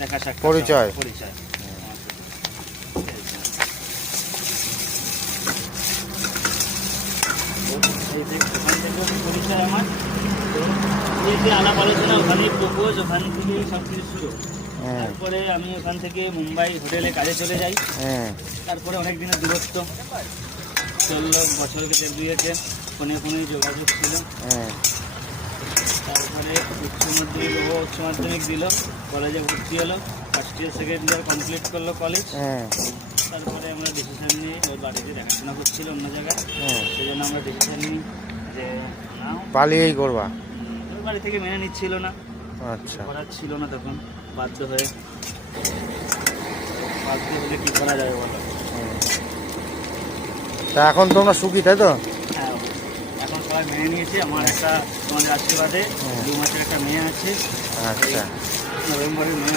দেখা সাক্ষাৎ পরিচয়। পরিচয়। এই যে ওখান থেকে পরিচয় আমার, তো এই যে আলাপ আলোচনা ওখানেই প্রপোজ, ওখান থেকেই সব কিছু শুরু। তারপরে আমি ওখান থেকে মুম্বাই হোটেলে কাজে চলে যাই। তারপরে অনেক দিনের দূরত্ব চললো, বছর দেড় দুয়েকে ফোনে ফোনে যোগাযোগ ছিল। তারপরে উচ্চ মাধ্যমিক দিল, কলেজে ভর্তি হলো, first year second year complete করলো কলেজ। তারপরে আমরা ডিসিশন নিই, ওর বাড়িতে দেখাশোনা করছিল অন্য জায়গায়, সেই জন্য আমরা ডিসিশন নিই যে না, পালিয়েই করবা। ওর বাড়ি থেকে মেনে নিচ্ছিল না, আচ্ছা, করার ছিল না তখন, বাধ্য হলে কি করা যাবে বলো। তা এখন তোমরা সুখী, তাই তো? হ্যাঁ, এখন সবাই মেনে নিয়েছে। আমার একটা তোমাদের আশীর্বাদে 2 মাসের একটা মেয়ে আছে। আচ্ছা, নভেম্বরে মেয়ে